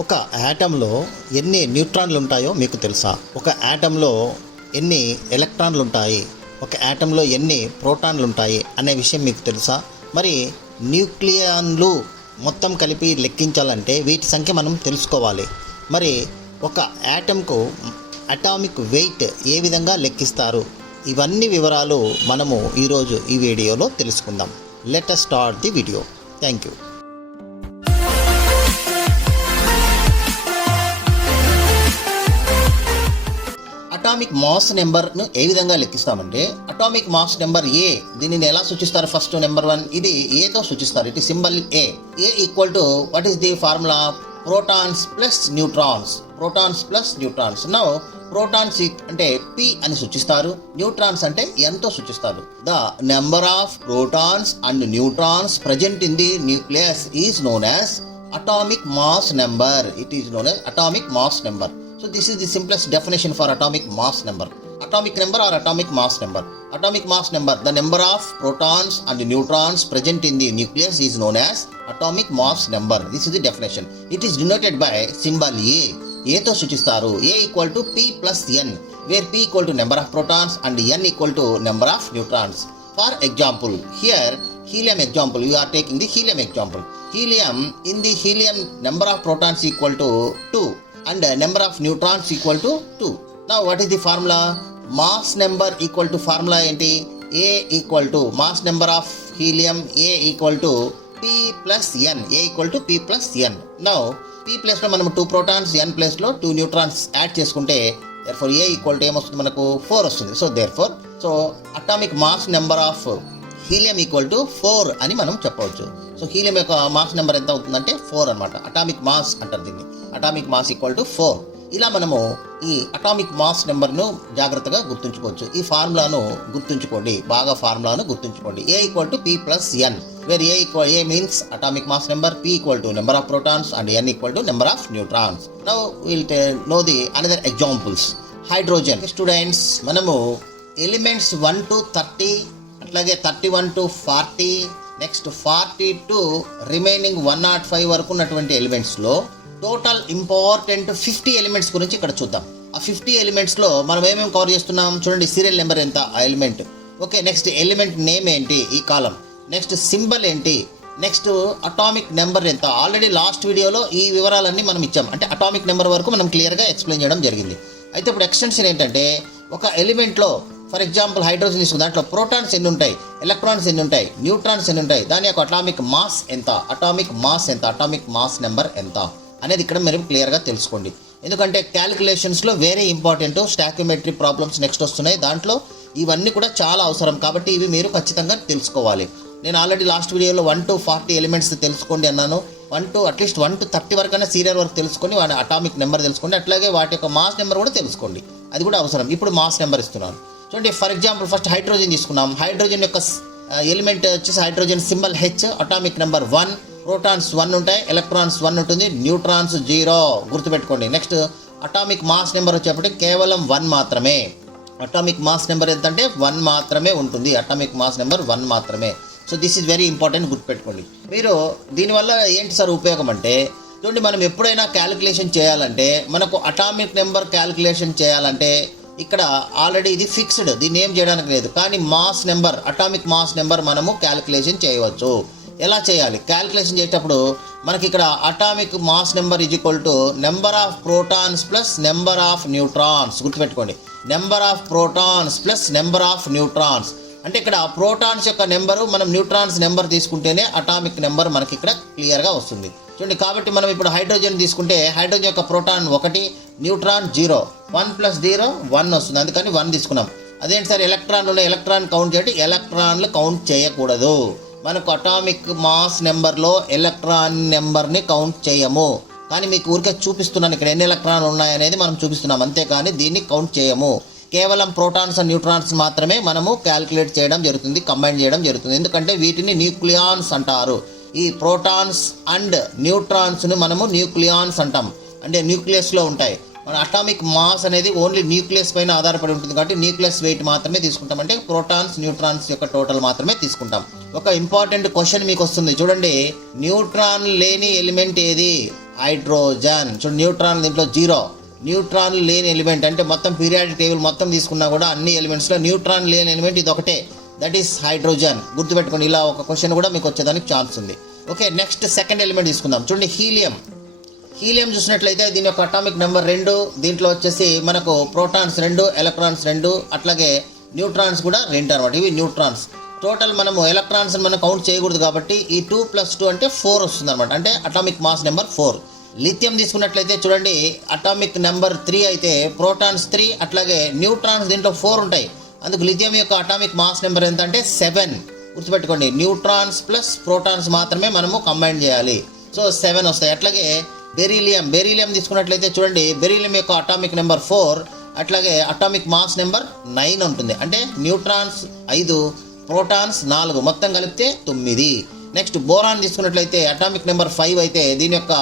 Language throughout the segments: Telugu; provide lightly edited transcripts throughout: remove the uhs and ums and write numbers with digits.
ఒక యాటంలో ఎన్ని న్యూట్రాన్లు ఉంటాయో మీకు తెలుసా? ఒక యాటంలో ఎన్ని ఎలక్ట్రాన్లు ఉంటాయి, ఒక యాటంలో ఎన్ని ప్రోటాన్లు ఉంటాయి అనే విషయం మీకు తెలుసా? మరి న్యూక్లియాన్లు మొత్తం కలిపి లెక్కించాలంటే వీటి సంఖ్య మనం తెలుసుకోవాలి. మరి ఒక యాటంకు అటామిక్ వెయిట్ ఏ విధంగా లెక్కిస్తారు? ఇవన్నీ వివరాలు మనము ఈరోజు ఈ వీడియోలో తెలుసుకుందాం. Let us start the video. Thank you. Atomic mass నెంబర్ను ఏ విధంగా లెక్కిస్తామంటే, అటామిక్ మాస్ నెంబర్ ఏ, దీనిని ఎలా సూచిస్తారు? ఫస్ట్ నెంబర్ 1 ఇది ఏతో సూచిస్తారు. It symbol A equal to what is the formula? Protons plus neutrons. Protons plus neutrons. Now protons అంటే పి అని సూచిస్తారు, న్యూట్రాన్స్ అంటే n తో సూచిస్తారు. The number of protons and neutrons present in the nucleus is known as atomic mass number. It is known as atomic mass number. So this is the simplest definition for atomic mass number. Atomic number or atomic mass number. Atomic mass number, the number of protons and neutrons present in the nucleus is known as atomic mass number. This is the definition. It is denoted by symbol A. A తో సూచిస్తారు. A equal to P plus N, where P equal to number of protons and N equal to number of neutrons. For example, here helium example, you are taking the helium example. Helium, in the helium number of protons equal to 2 and number of neutrons equal to 2. Now what is the formula? Mass number equal to formula enti? A equal to mass number of helium, A equal to P plus N. A equal to P plus N. Now P place lo manam 2 protons, N place lo 2 neutrons add చేసుకుంటే therefore A equal to ఏమొస్తుంది మనకు? 4 వస్తుంది. So therefore atomic mass number of helium equal to 4 అని మనం చెప్పవచ్చు. సో హీలియం యొక్క మాస్ నెంబర్ ఎంత అవుతుందంటే 4 అనమాట. అటామిక్ మాస్ అంటారు దీన్ని. Atomic mass equal to 4. ఇలా మనము ఈ అటామిక్ మాస్ నెంబర్ను జాగ్రత్తగా గుర్తుంచుకోవచ్చు. ఈ ఫార్ములాను గుర్తుంచుకోండి, బాగా ఫార్ములాను గుర్తుంచుకోండి. A equal to P plus N, where A means atomic mass number, P equal to number of protons and N equal to number of neutrons. Now will know the another examples. Hydrogen. Students, మనము ఎలిమెంట్స్ 1 to 30, అట్లాగే 31 to 40, నెక్స్ట్ 40 to రిమైనింగ్ 105 వరకు ఉన్నటువంటి ఎలిమెంట్స్లో టోటల్ ఇంపార్టెంట్ 50 ఎలిమెంట్స్ గురించి ఇక్కడ చూద్దాం. ఆ 50 ఎలిమెంట్స్లో మనం ఏమేమి కవర్ చేస్తున్నాం చూడండి. సీరియల్ నెంబర్ ఎంత ఆ element, okay. Next element name ఏంటి ఈ కాలం, నెక్స్ట్ సింబల్ ఏంటి, నెక్స్ట్ అటామిక్ నెంబర్ ఎంత. ఆల్రెడీ లాస్ట్ వీడియోలో ఈ వివరాలన్నీ మనం ఇచ్చాం. అంటే అటామిక్ నెంబర్ వరకు మనం క్లియర్గా ఎక్స్ప్లెయిన్ చేయడం జరిగింది. అయితే ఇప్పుడు ఎక్స్టెన్షన్ ఏంటంటే, ఒక ఎలిమెంట్లో ఫర్ ఎగ్జాంపుల్ హైడ్రోజన్ తీసుకుని దాంట్లో ప్రోటాన్స్ ఎన్ని ఉంటాయి, ఎలక్ట్రాన్స్ ఎన్ని ఉంటాయి, న్యూట్రాన్స్ ఎన్ని ఉంటాయి, దాని యొక్క అటామిక్ మాస్ ఎంత, అటామిక్ మాస్ ఎంత, అటామిక్ మాస్ నెంబర్ ఎంత అనేది ఇక్కడ మీరు క్లియర్గా తెలుసుకోండి. ఎందుకంటే క్యాలిక్యులేషన్స్లో వెరీ ఇంపార్టెంట్. స్టాక్యోమెట్రీ ప్రాబ్లమ్స్ నెక్స్ట్ వస్తున్నాయి, దాంట్లో ఇవన్నీ కూడా చాలా అవసరం. కాబట్టి ఇవి మీరు ఖచ్చితంగా తెలుసుకోవాలి. నేను ఆల్రెడీ లాస్ట్ వీడియోలో 1 to 40 ఎలిమెంట్స్ తెలుసుకోండి అన్నాను. 1 to అట్లీస్ట్ 1 to 30 వరకైనా సీరియల్ వరకు తెలుసుకొని వాటి అటామిక్ నెంబర్ తెలుసుకోండి. అట్లాగే వాటి యొక్క మాస్ నెంబర్ కూడా తెలుసుకోండి, అది కూడా అవసరం. ఇప్పుడు మాస్ నెంబర్ ఇస్తున్నాను చూడండి. ఫర్ ఎగ్జాంపుల్ ఫస్ట్ హైడ్రోజన్ తీసుకున్నాం. హైడ్రోజన్ యొక్క ఎలిమెంట్ వచ్చేసి hydrogen symbol H, atomic number 1, protons 1 ఉంటాయి, ఎలక్ట్రాన్స్ 1 ఉంటుంది, న్యూట్రాన్స్ 0 గుర్తుపెట్టుకోండి. నెక్స్ట్ అటామిక్ మాస్ నెంబర్ వచ్చేప్పటికి కేవలం 1 మాత్రమే. అటామిక్ మాస్ నెంబర్ ఎంత అంటే 1 మాత్రమే ఉంటుంది. అటామిక్ మాస్ నెంబర్ 1 మాత్రమే. So this is very important, గుర్తుపెట్టుకోండి. మీరు దీనివల్ల ఏంటి సార్ ఉపయోగం అంటే, చూడండి మనం ఎప్పుడైనా క్యాలిక్యులేషన్ చేయాలంటే, మనకు అటామిక్ నెంబర్ క్యాలిక్యులేషన్ చేయాలంటే ఇక్కడ ఆల్రెడీ ఇది ఫిక్స్డ్, దీన్ని ఏం చేయడానికి లేదు. కానీ mass number, atomic mass number మనము క్యాలిక్యులేషన్ చేయవచ్చు. ఎలా చేయాలి? క్యాలిక్యులేషన్ చేసేటప్పుడు మనకి ఇక్కడ atomic mass number is equal to number of protons plus number of neutrons. గుర్తుపెట్టుకోండి, number of protons plus number of neutrons. అంటే ఇక్కడ ప్రోటాన్స్ యొక్క నెంబరు, మనం న్యూట్రాన్స్ నెంబర్ తీసుకుంటేనే అటామిక్ నెంబర్ మనకి ఇక్కడ క్లియర్గా వస్తుంది చూడండి. కాబట్టి మనం ఇప్పుడు హైడ్రోజన్ తీసుకుంటే హైడ్రోజన్ యొక్క ప్రోటాన్ 1, న్యూట్రాన్ 0, 1 plus 0 1 వస్తుంది, అందుకని 1 తీసుకున్నాం. అదేంటి సార్ ఎలక్ట్రాన్లు, ఎలక్ట్రాన్ కౌంట్ చేయండి. ఎలక్ట్రాన్లు కౌంట్ చేయకూడదు. మనకు అటామిక్ మాస్ నెంబర్లో ఎలక్ట్రాన్ నెంబర్ని కౌంట్ చేయము. కానీ మీకు ఊరికే చూపిస్తున్నాను ఇక్కడ ఎన్ని ఎలక్ట్రాన్లు ఉన్నాయనేది మనం చూపిస్తున్నాం, అంతేకాని దీన్ని కౌంట్ చేయము. కేవలం ప్రోటాన్స్ అండ్ న్యూట్రాన్స్ మాత్రమే మనము క్యాలిక్యులేట్ చేయడం జరుగుతుంది, కంబైన్ చేయడం జరుగుతుంది. ఎందుకంటే వీటిని న్యూక్లియాన్స్ అంటారు. ఈ ప్రోటాన్స్ అండ్ న్యూట్రాన్స్ను మనము న్యూక్లియాన్స్ అంటాం, అంటే న్యూక్లియస్లో ఉంటాయి. మన అటామిక్ మాస్ అనేది ఓన్లీ న్యూక్లియస్ పైన ఆధారపడి ఉంటుంది కాబట్టి న్యూక్లియస్ వెయిట్ మాత్రమే తీసుకుంటాం, అంటే ప్రోటాన్స్ న్యూట్రాన్స్ యొక్క టోటల్ మాత్రమే తీసుకుంటాం. ఒక ఇంపార్టెంట్ క్వశ్చన్ మీకు వస్తుంది చూడండి, న్యూట్రాన్ లేని ఎలిమెంట్ ఏది? హైడ్రోజన్. చూడండి న్యూట్రాన్ దీంట్లో 0. న్యూట్రాన్ లేని ఎలిమెంట్ అంటే మొత్తం పీరియాడిక్ టేబుల్ మొత్తం తీసుకున్నా కూడా అన్ని ఎలిమెంట్స్లో న్యూట్రాన్ లేని ఎలిమెంట్ ఇది ఒకటే, దట్ ఈస్ హైడ్రోజన్. గుర్తుపెట్టుకోండి, ఇలా ఒక క్వశ్చన్ కూడా మీకు వచ్చేదానికి ఛాన్స్ ఉంది. ఓకే, నెక్స్ట్ సెకండ్ ఎలిమెంట్ తీసుకుందాం. చూడండి హీలియం. హీలియం చూసినట్లయితే దీని యొక్క అటామిక్ నెంబర్ 2. దీంట్లో వచ్చేసి మనకు ప్రోటాన్స్ 2, ఎలక్ట్రాన్స్ 2, అట్లాగే న్యూట్రాన్స్ కూడా 2 అనమాట. ఇవి న్యూట్రాన్స్. టోటల్ మనము ఎలక్ట్రాన్స్ మనం కౌంట్ చేయకూడదు కాబట్టి ఈ 2 + 2 అంటే 4 వస్తుంది అనమాట. అంటే అటామిక్ మాస్ నెంబర్ 4. లిథియం తీసుకున్నట్లయితే చూడండి అటామిక్ నెంబర్ 3 అయితే ప్రోటాన్స్ 3, అట్లాగే న్యూట్రాన్స్ దీంట్లో 4 ఉంటాయి. అందుకు లిథియం యొక్క అటామిక్ మాస్ నెంబర్ ఎంత అంటే 7. గుర్తుపెట్టుకోండి, న్యూట్రాన్స్ ప్లస్ ప్రోటాన్స్ మాత్రమే మనము కంబైన్ చేయాలి. సో 7 వస్తాయి. అట్లాగే బెరీలియం తీసుకున్నట్లయితే చూడండి బెరీలియం యొక్క అటామిక్ నెంబర్ 4, అట్లాగే అటామిక్ మాస్ నెంబర్ 9 ఉంటుంది. అంటే న్యూట్రాన్స్ 5, ప్రోటాన్స్ 4, మొత్తం కలిపితే 9. నెక్స్ట్ బోరాన్ తీసుకున్నట్లయితే అటామిక్ నెంబర్ 5 అయితే దీని యొక్క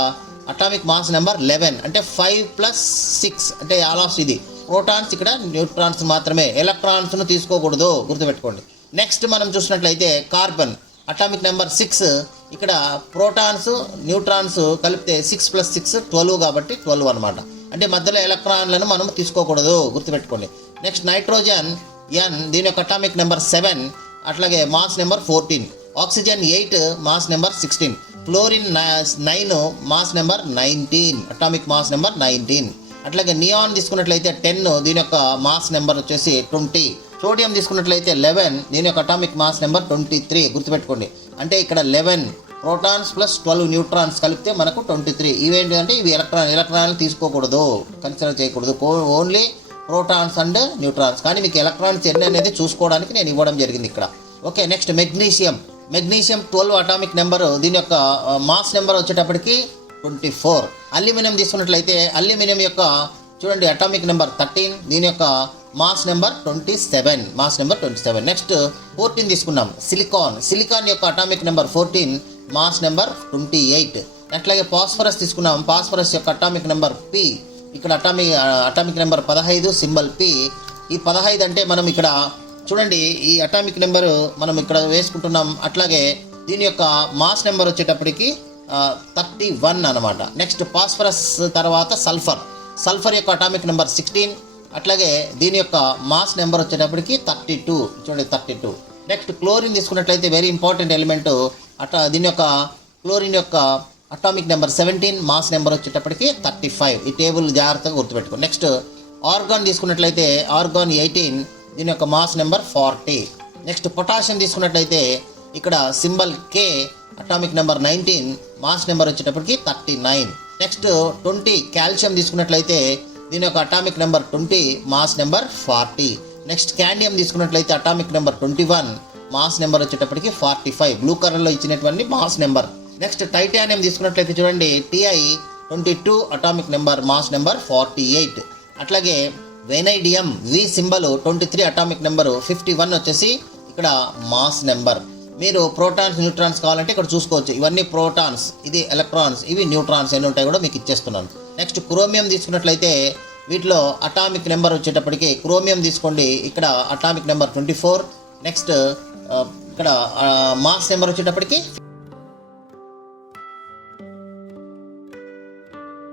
అటామిక్ మాస్ నెంబర్ 11. అంటే 5 + 6 అంటే ఆల్మోస్ట్ ఇది ప్రోటాన్స్, ఇక్కడ న్యూట్రాన్స్ మాత్రమే, ఎలక్ట్రాన్స్ను తీసుకోకూడదు, గుర్తుపెట్టుకోండి. నెక్స్ట్ మనం చూసినట్లయితే కార్బన్ అటామిక్ నెంబర్ 6. ఇక్కడ ప్రోటాన్స్ న్యూట్రాన్స్ కలిపితే 6 + 6 12 కాబట్టి 12 అనమాట. అంటే మధ్యలో ఎలక్ట్రాన్లను మనం తీసుకోకూడదు, గుర్తుపెట్టుకోండి. నెక్స్ట్ నైట్రోజన్ N, దీని యొక్క అటామిక్ నెంబర్ 7, అట్లాగే mass number 14. Oxygen 8, mass number 16. Fluorine 9, mass number 19, atomic mass number 19. అట్లాగే నియాన్ తీసుకున్నట్లయితే 10, దీని యొక్క మాస్ నెంబర్ వచ్చేసి 20. సోడియం తీసుకున్నట్లయితే 11, దీని యొక్క అటామిక్ మాస్ నెంబర్ 23. గుర్తుపెట్టుకోండి, అంటే ఇక్కడ 11 ప్రోటాన్స్ ప్లస్ 12 న్యూట్రాన్స్ కలిపితే మనకు 23. ఇవేంటి అంటే ఇవి ఎలక్ట్రాన్లు తీసుకోకూడదు, కన్సిడర్ చేయకూడదు, ఓన్లీ ప్రోటాన్స్ అండ్ న్యూట్రాన్స్. కానీ మీకు ఎలక్ట్రాన్స్ ఎన్ని అనేది చూసుకోవడానికి నేను ఇవ్వడం జరిగింది ఇక్కడ. Okay, next magnesium 12 atomic number, దీని యొక్క మాస్ నెంబర్ వచ్చేటప్పటికి 24. అల్యూమినియం తీసుకున్నట్లయితే అల్యూమినియం యొక్క చూడండి అటామిక్ నెంబర్ 13, దీని యొక్క మాస్ నెంబర్ 27. నెక్స్ట్ 14 తీసుకున్నాం సిలికాన్ యొక్క అటామిక్ నెంబర్ 14, మాస్ నెంబర్ 28. అట్లాగే ఫాస్ఫరస్ తీసుకున్నాం, ఫాస్ఫరస్ యొక్క అటామిక్ నెంబర్ P, ఇక్కడ అటామిక్ నెంబర్ 15, సింబల్ P. ఈ 15 అంటే మనం ఇక్కడ చూడండి ఈ అటామిక్ నెంబరు మనం ఇక్కడ వేసుకుంటున్నాం. అట్లాగే దీని యొక్క మాస్ నెంబర్ వచ్చేటప్పటికి 31 అనమాట. నెక్స్ట్ ఫాస్ఫరస్ తర్వాత సల్ఫర్ యొక్క అటామిక్ నెంబర్ 16, అట్లాగే దీని యొక్క మాస్ నెంబర్ వచ్చేటప్పటికి 32. చూడండి 32. నెక్స్ట్ క్లోరిన్ తీసుకున్నట్లయితే వెరీ ఇంపార్టెంట్ ఎలిమెంట్. దీని యొక్క క్లోరిన్ యొక్క అటామిక్ నెంబర్ 17, మాస్ నెంబర్ వచ్చేటప్పటికి 35. ఈ టేబుల్ జాగ్రత్తగా గుర్తుపెట్టుకోండి. నెక్స్ట్ ఆర్గాన్ తీసుకున్నట్లయితే ఆర్గాన్ 18, దీని యొక్క మాస్ నెంబర్ 40. నెక్స్ట్ పొటాషియం తీసుకున్నట్లయితే ఇక్కడ symbol K, atomic number 19, mass number వచ్చేటప్పటికి 39. నెక్స్ట్ 20 కాల్షియం తీసుకున్నట్లయితే దీని యొక్క atomic number 20, mass number 40. Next scandium తీసుకున్నట్లయితే అటామిక్ నెంబర్ 21, మాస్ నెంబర్ వచ్చేటప్పటికి 45. బ్లూ కలర్లో ఇచ్చినటువంటి మాస్ నెంబర్. నెక్స్ట్ టైటానియం తీసుకున్నట్లయితే చూడండి Ti 22, atomic number, mass number 48. అట్లాగే వెనైడియం V సింబల్ 23, అటామిక్ నెంబరు 51 వచ్చేసి ఇక్కడ మాస్ నెంబర్. మీరు ప్రోటాన్స్ న్యూట్రాన్స్ కావాలంటే ఇక్కడ చూసుకోవచ్చు. ఇవన్నీ ప్రోటాన్స్, ఇది ఎలక్ట్రాన్స్, ఇవి న్యూట్రాన్స్ ఎన్ని ఉంటాయి కూడా మీకు ఇచ్చేస్తున్నాను. నెక్స్ట్ క్రోమియం తీసుకున్నట్లయితే వీటిలో అటామిక్ నెంబర్ వచ్చేటప్పటికి క్రోమియం తీసుకోండి, ఇక్కడ అటామిక్ నెంబర్ 24. నెక్స్ట్ ఇక్కడ మాస్ నెంబర్ వచ్చేటప్పటికి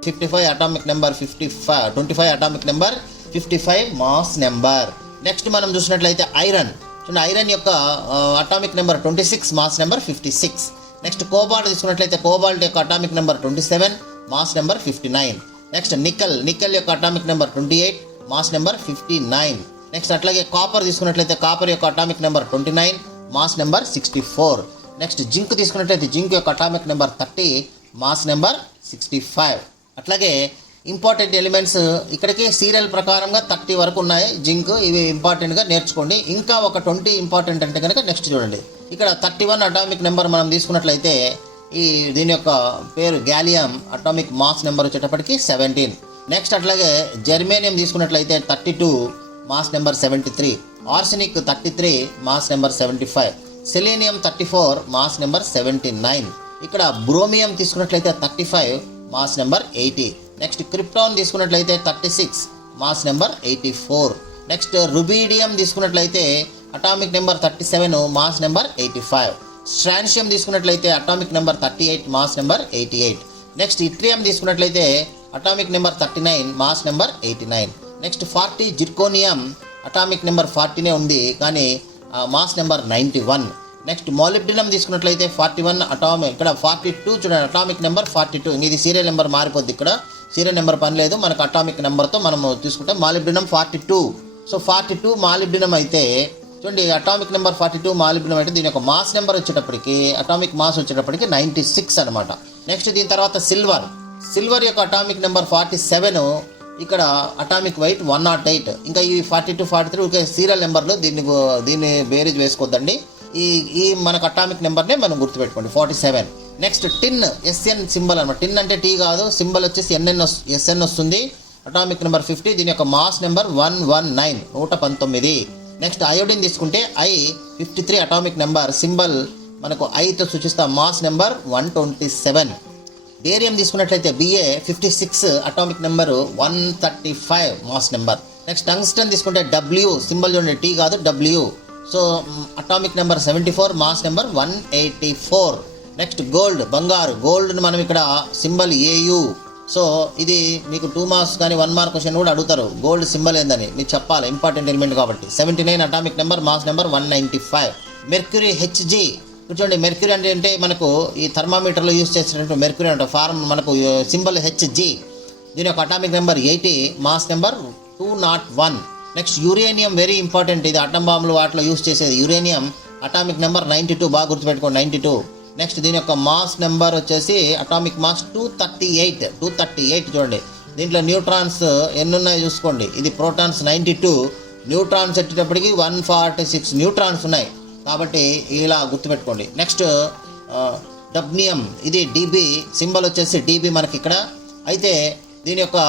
55, atomic number 25 atomic number 55 mass number. Next మనం చూసినట్లయితే ఐరన్ యొక్క atomic number 26, mass number 56. Next cobalt తీసుకున్నట్లయితే కోబాల్ట్ యొక్క atomic number 27, mass number 59. Next nickel యొక్క atomic number 28, mass number 59. Next అట్లాగే కాపర్ తీసుకున్నట్లయితే కాపర్ యొక్క atomic number 29, mass number 64. Next zinc తీసుకున్నట్లయితే జింక్ యొక్క అటామిక్ నెంబర్ 30, మాస్ నెంబర్ 65. అట్లాగే ఇంపార్టెంట్ ఎలిమెంట్స్ ఇక్కడికి సీరియల్ ప్రకారంగా 30 వరకు ఉన్నాయి జింక్, ఇవి ఇంపార్టెంట్గా నేర్చుకోండి. ఇంకా ఒక 20 ఇంపార్టెంట్ అంటే కనుక నెక్స్ట్ చూడండి. ఇక్కడ 31 అటామిక్ నెంబర్ మనం తీసుకున్నట్లయితే దీని యొక్క పేరు గ్యాలియం, అటామిక్ మాస్ నెంబర్ వచ్చేటప్పటికి 17. నెక్స్ట్ అట్లాగే జర్మేనియం తీసుకున్నట్లయితే 32, mass number 73. Arsenic 33, mass number 75. Selenium 34, mass number 79. ఇక్కడ బ్రోమియం తీసుకున్నట్లయితే 35, మాస్ నెంబర్ 80. నెక్స్ట్ క్రిప్టాన్ తీసుకున్నట్లయితే 36, మాస్ నెంబర్ 84. నెక్స్ట్ రుబీడియం తీసుకున్నట్లయితే atomic number 37, mass number 85. Strontium తీసుకున్నట్లయితే atomic number 38, mass number 88. Next yttrium తీసుకున్నట్లయితే atomic number 39, mass number 89. Next 40 zirconium atomic number 40నే ఉంది కానీ మాస్ నెంబర్ 91. నెక్స్ట్ మాలిబ్డినం తీసుకున్నట్లయితే 41 అటామిక్, ఇక్కడ 42 చూడండి అటామిక్ నెంబర్ 42. ఇది సీరియల్ నెంబర్ మారిపోద్ది, ఇక్కడ సీరియల్ నెంబర్ పని లేదు, మనకు అటామిక్ నెంబర్తో మనము తీసుకుంటాం. మాలిబ్డినం 42. సో 42 మాలిబ్డినం అయితే చూడండి అటామిక్ నెంబర్ 42 మాలిబ్డినం అయితే దీని యొక్క మాస్ నెంబర్ వచ్చేటప్పటికి అటామిక్ మాస్ వచ్చేటప్పటికి 96 అనమాట. నెక్స్ట్ దీని తర్వాత సిల్వర్ యొక్క అటామిక్ నెంబర్ 47, ఇక్కడ అటామిక్ వెయిట్ 108. ఇంకా ఈ 42, 43 ఒకే సీరియల్ నెంబర్లో దీన్ని బేరీజ్ వేసుకోవద్దండి. ఈ మనకు అటామిక్ నెంబర్నే మనం గుర్తుపెట్టుకోండి 47. నెక్స్ట్ టిన్, ఎస్ఎన్ సింబల్ అనమాట. టిన్ అంటే టీ కాదు, సింబల్ వచ్చేసి ఎస్ఎన్ వస్తుంది. అటామిక్ నెంబర్ 50, దీని యొక్క మాస్ నెంబర్ 119, 119. నెక్స్ట్ అయోడిన్ తీసుకుంటే I53 అటామిక్ నెంబర్, సింబల్ మనకు ఐతో సూచిస్తాం, మాస్ నెంబర్ 127. బేరియం తీసుకున్నట్లయితే Ba56 atomic number 135, mass number. Next tungsten తీసుకుంటే W, సింబల్ చూడండి టీ కాదు W. So atomic number 74, mass number 184. Next బంగారు, గోల్డ్ని మనం ఇక్కడ సింబల్ AU. సో ఇది మీకు 2 మార్క్స్ కానీ 1 మార్క్ క్వశ్చన్ కూడా అడుగుతారు, గోల్డ్ సింబల్ ఏందని మీరు చెప్పాలి, ఇంపార్టెంట్ ఎలిమెంట్ కాబట్టి. 79 atomic number, mass number 195. Mercury Hg, చూడండి మెర్క్యూరీ అంటే మనకు ఈ థర్మామీటర్లో యూజ్ చేసినటువంటి మెర్క్యూరీ అంటే ఫార్మ్ మనకు సింబల్ Hg. దీని యొక్క atomic number 80, mass number 201. Next uranium, very important, ఇది అటం బాంబులు వాటిలో యూజ్ చేసేది యురేనియం. అటామిక్ నెంబర్ 92, బాగా గుర్తుపెట్టుకోండి 92. నెక్స్ట్ దీని యొక్క మాస్ నెంబర్ వచ్చేసి అటామిక్ మాస్ 238 చూడండి. దీంట్లో న్యూట్రాన్స్ ఎన్ని ఉన్నాయో చూసుకోండి. ఇది ప్రోటాన్స్ 92, న్యూట్రాన్స్ వచ్చేటప్పటికి 146 న్యూట్రాన్స్ ఉన్నాయి, కాబట్టి ఇలా గుర్తుపెట్టుకోండి. నెక్స్ట్ డబ్నియం, ఇది DB, సింబల్ వచ్చేసి DB మనకి ఇక్కడ. అయితే దీని యొక్క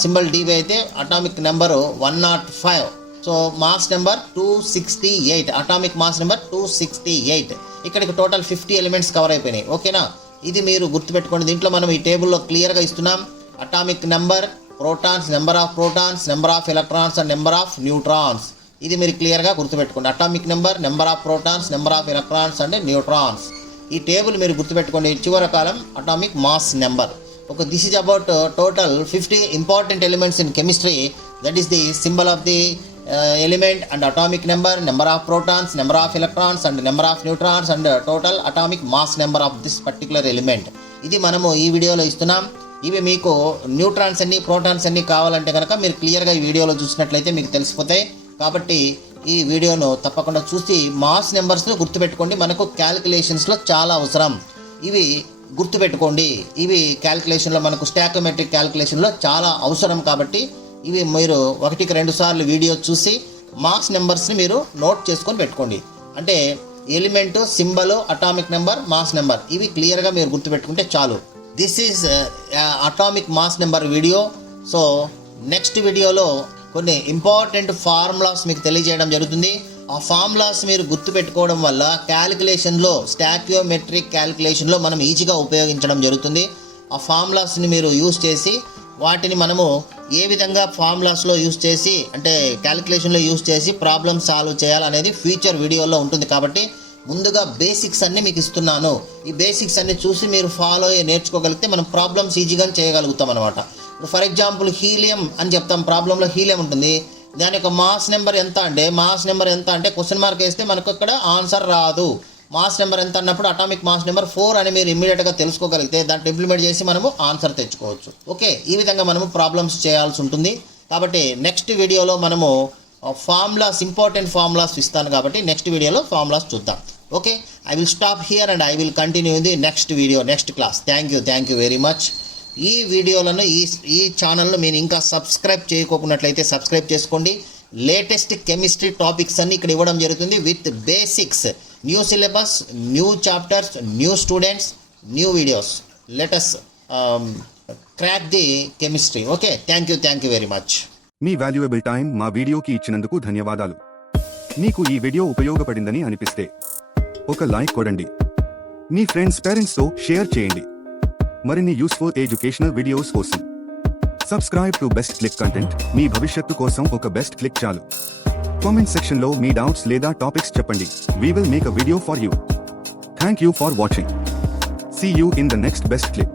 సింబల్ DB అయితే atomic number 105. So mass number 268, atomic mass number 268. ఇక్కడికి టోటల్ 50 ఎలిమెంట్స్ కవర్ అయిపోయినాయి, ఓకేనా. ఇది మీరు గుర్తుపెట్టుకోండి. దీంట్లో మనం ఈ టేబుల్లో క్లియర్గా ఇస్తున్నాం atomic number, protons, number of protons, number of electrons and number of neutrons. ఇది మీరు క్లియర్గా గుర్తుపెట్టుకోండి. Atomic number, number of protons, number of electrons and neutrons. ఈ టేబుల్ మీరు గుర్తుపెట్టుకోండి. చివరి కాలం atomic mass number. This is about total 50 important elements in chemistry. That is the symbol of the element and atomic number, number of protons, number of electrons and number of neutrons and total atomic mass number of this particular element. ఇది మనము ఈ వీడియోలో ఇస్తున్నాం. ఇవి మీకు న్యూట్రాన్స్ అన్ని, ప్రోటాన్స్ అన్ని కావాలంటే కనుక మీరు క్లియర్గా ఈ వీడియోలో చూసినట్లయితే మీకు తెలిసిపోతాయి. కాబట్టి ఈ వీడియోను తప్పకుండా చూసి మాస్ నెంబర్స్ను గుర్తుపెట్టుకోండి. మనకు క్యాలిక్యులేషన్స్లో చాలా అవసరం. ఇవి గుర్తుపెట్టుకోండి. ఇవి క్యాలిక్యులేషన్లో మనకు స్టాకోమెట్రిక్ క్యాలిక్యులేషన్లో చాలా అవసరం. కాబట్టి ఇవి మీరు 1కి 2 సార్లు వీడియో చూసి మాస్ నెంబర్స్ని మీరు నోట్ చేసుకొని పెట్టుకోండి. అంటే element, symbol, atomic number, mass number, ఇవి క్లియర్గా మీరు గుర్తుపెట్టుకుంటే చాలు. This is atomic mass number video. So next వీడియోలో కొన్ని ఇంపార్టెంట్ ఫార్ములాస్ మీకు తెలియజేయడం జరుగుతుంది. ఆ ఫార్ములాస్ మీరు గుర్తుపెట్టుకోవడం వల్ల క్యాలిక్యులేషన్లో, స్టాకియోమెట్రిక్ క్యాలిక్యులేషన్లో మనం ఈజీగా ఉపయోగించడం జరుగుతుంది. ఆ ఫార్ములాస్ని మీరు యూజ్ చేసి వాటిని మనము ఏ విధంగా ఫార్ములాస్లో యూజ్ చేసి అంటే క్యాలిక్యులేషన్లో యూజ్ చేసి ప్రాబ్లమ్ సాల్వ్ చేయాలనేది ఫ్యూచర్ వీడియోలో ఉంటుంది. కాబట్టి ముందుగా బేసిక్స్ అన్నీ మీకు ఇస్తున్నాను. ఈ బేసిక్స్ అన్ని చూసి మీరు ఫాలో అయ్యి నేర్చుకోగలిగితే మనం ప్రాబ్లమ్స్ ఈజీగా చేయగలుగుతాం అనమాట. ఇప్పుడు ఫర్ ఎగ్జాంపుల్ హీలియం అని చెప్తాం, ప్రాబ్లంలో హీలియం ఉంటుంది. దాని యొక్క మాస్ నెంబర్ ఎంత అంటే క్వశ్చన్ మార్క్ వేస్తే మనకు ఇక్కడ ఆన్సర్ రాదు. మాస్ నెంబర్ ఎంత అన్నప్పుడు అటామిక్ మాస్ నెంబర్ 4 అని మీరు ఇమ్మీడియట్గా తెలుసుకోగలిగితే దాన్ని ఇంప్లిమెంట్ చేసి మనము ఆన్సర్ తెచ్చుకోవచ్చు. ఓకే, ఈ విధంగా మనము ప్రాబ్లమ్స్ చేయాల్సి ఉంటుంది. కాబట్టి నెక్స్ట్ వీడియోలో మనము ఫార్ములాస్, ఇంపార్టెంట్ ఫార్ములాస్ ఇస్తాను. కాబట్టి నెక్స్ట్ వీడియోలో ఫార్ములాస్ చూద్దాం. Okay, I will stop here and I will continue the next video, next class. Thank you very much. ఈ వీడియోలను ఈ ఛానల్ను మీరు ఇంకా సబ్స్క్రైబ్ చేయకోకున్నట్లయితే సబ్స్క్రైబ్ చేసుకోండి. లేటెస్ట్ కెమిస్ట్రీ టాపిక్స్ అన్ని ఇక్కడ ఇవ్వడం జరుగుతుంది with basics, new syllabus, new chapters, new students, new videos. Let us crack the chemistry. Okay, thank you very much. Me valuable time మా వీడియోకి ఇచ్చినందుకు ధన్యవాదాలు. మీకు ఈ వీడియో ఉపయోగపడిందని అనిపిస్తే ఒక లైక్ కొడండి. మీ ఫ్రెండ్స్, పేరెంట్స్తో షేర్ చేయండి. మరిన్ని యూస్ఫుల్ ఎడ్యుకేషనల్ వీడియోస్ కోసం subscribe to best click content. మీ భవిష్యత్తు కోసం ఒక బెస్ట్ క్లిక్ చాలు. కామెంట్ సెక్షన్లో మీ డౌట్స్ లేదా టాపిక్స్ చెప్పండి. We will make a video for you. Thank you for watching. See you in the next best click.